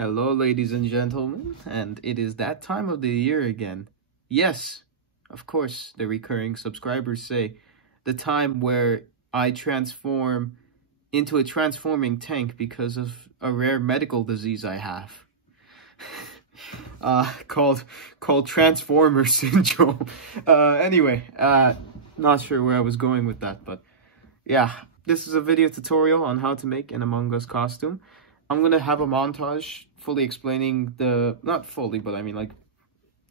Hello, ladies and gentlemen, and it is that time of the year again. Yes, of course, the recurring subscribers say the time where I transform into a transforming tank because of a rare medical disease I have. Called Transformer Syndrome. Anyway, not sure where I was going with that, but yeah, this is a video tutorial on how to make an Among Us costume. I'm gonna have a montage fully explaining not fully, but I mean like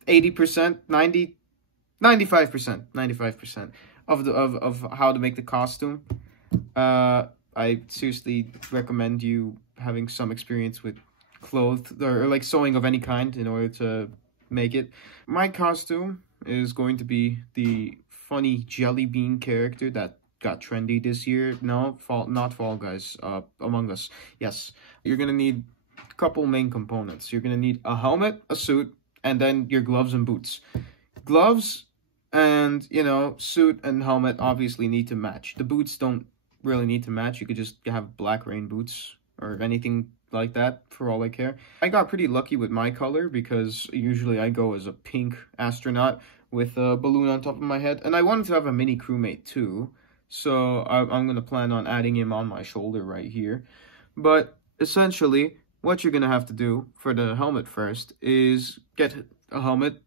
80%, 90, 95% of how to make the costume. I seriously recommend you having some experience with clothes or like sewing of any kind in order to make it. My costume is going to be the funny jelly bean character that got trendy this year. No, not Fall Guys, Among Us. Yes, you're gonna need a couple main components. You're gonna need a helmet, a suit, and then your gloves and boots. Gloves and, suit and helmet obviously need to match. The boots don't really need to match. You could just have black rain boots or anything like that for all I care. I got pretty lucky with my color because usually I go as a pink astronaut with a balloon on top of my head. And I wanted to have a mini crewmate too. So I'm going to plan on adding him on my shoulder right here. But essentially, what you're going to have to do for the helmet first is get a helmet,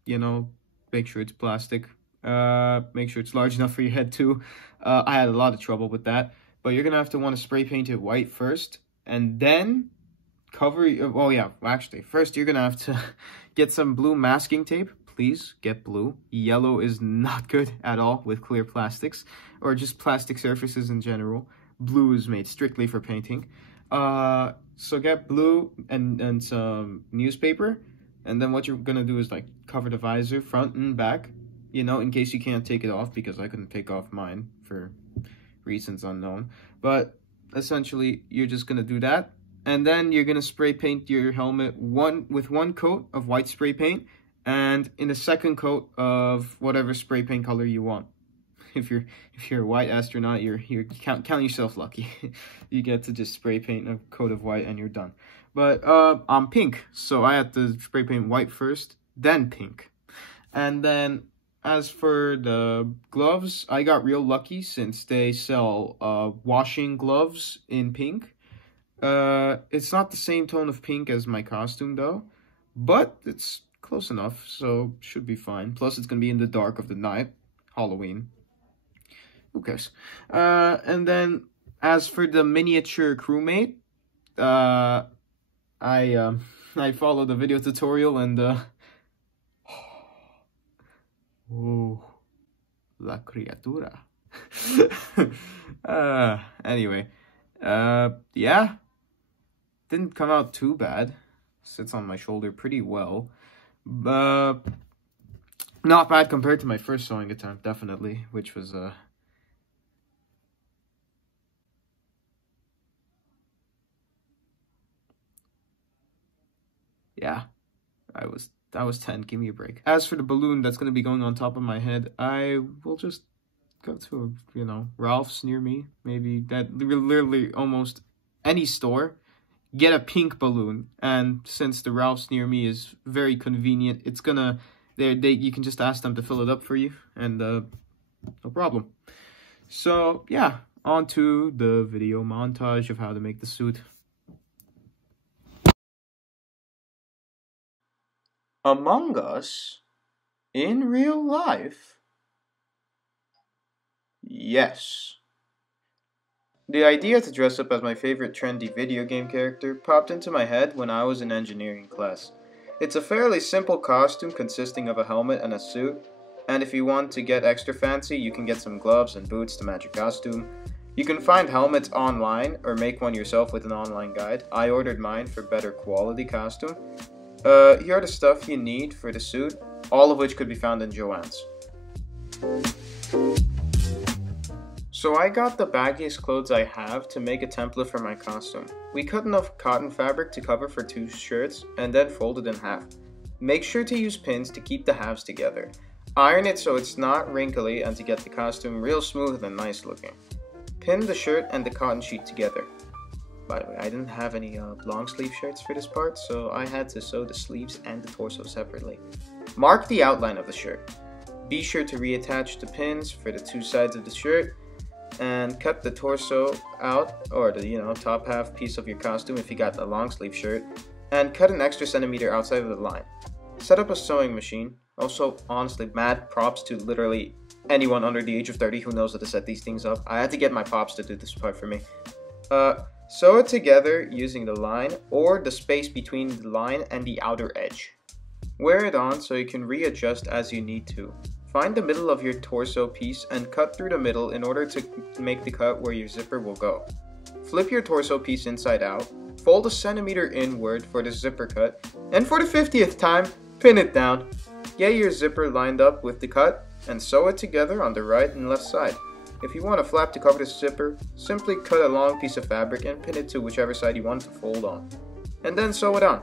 make sure it's plastic. Make sure it's large enough for your head too. I had a lot of trouble with that. But you're going to want to spray paint it white first. And then cover... actually, first you're going to have to get some blue masking tape. Please get blue. Yellow is not good at all with clear plastics or just plastic surfaces in general. Blue is made strictly for painting. So get blue and some newspaper. And then what you're going to do is like cover the visor front and back, in case you can't take it off, because I couldn't take off mine for reasons unknown. But essentially, you're just going to do that. And then you're going to spray paint your helmet with one coat of white spray paint and in a second coat of whatever spray paint color you want. If you're a white astronaut, you count yourself lucky. You get to just spray paint a coat of white and you're done. But I'm pink, so I had to spray paint white first, then pink. And then as for the gloves, I got real lucky since they sell washing gloves in pink. It's not the same tone of pink as my costume though, but it's close enough, so should be fine. Plus it's gonna be in the dark of the night, Halloween. Who cares? And then as for the miniature crewmate, I followed the video tutorial and oh, la criatura. Anyway, yeah, didn't come out too bad. Sits on my shoulder pretty well. Not bad compared to my first sewing attempt, definitely, which was yeah, I was 10, give me a break. As for the balloon that's going to be going on top of my head, I will just go to, Ralph's near me, maybe that literally almost any store, get a pink balloon. And since the Ralph's near me is very convenient, it's gonna, you can just ask them to fill it up for you, and no problem. So yeah, on to the video montage of how to make the suit. Among Us? In real life? Yes. The idea to dress up as my favorite trendy video game character popped into my head when I was in engineering class. It's a fairly simple costume consisting of a helmet and a suit, and if you want to get extra fancy, you can get some gloves and boots to match your costume. You can find helmets online or make one yourself with an online guide. I ordered mine for better quality costume. Here are the stuff you need for the suit, all of which could be found in Joann's. So I got the baggiest clothes I have to make a template for my costume. We cut enough cotton fabric to cover for 2 shirts and then fold it in half. Make sure to use pins to keep the halves together. Iron it so it's not wrinkly and to get the costume real smooth and nice looking. Pin the shirt and the cotton sheet together. by the way, I didn't have any long sleeve shirts for this part, so I had to sew the sleeves and the torso separately. Mark the outline of the shirt. Be sure to reattach the pins for the two sides of the shirt, and cut the torso out, or the top half piece of your costume if you got the long sleeve shirt, and cut an extra centimeter outside of the line. Set up a sewing machine. Also, honestly, mad props to literally anyone under the age of 30 who knows how to set these things up. I had to get my pops to do this part for me. Sew it together using the line or the space between the line and the outer edge. Wear it on so you can readjust as you need to. Find the middle of your torso piece and cut through the middle in order to make the cut where your zipper will go. Flip your torso piece inside out, fold a centimeter inward for the zipper cut, and for the 50th time, pin it down. Get your zipper lined up with the cut and sew it together on the right and left side. If you want a flap to cover the zipper, simply cut a long piece of fabric and pin it to whichever side you want it to fold on, and then sew it on.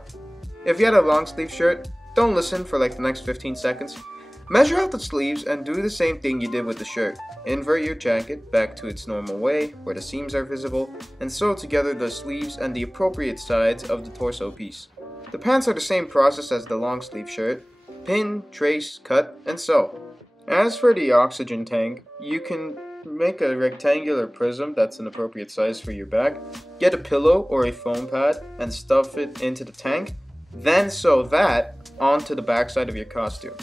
If you had a long sleeve shirt, don't listen for like the next 15 seconds. Measure out the sleeves and do the same thing you did with the shirt. Invert your jacket back to its normal way, where the seams are visible, and sew together the sleeves and the appropriate sides of the torso piece. The pants are the same process as the long sleeve shirt. Pin, trace, cut, and sew. As for the oxygen tank, you can make a rectangular prism that's an appropriate size for your bag. Get a pillow or a foam pad and stuff it into the tank, then sew that onto the backside of your costume.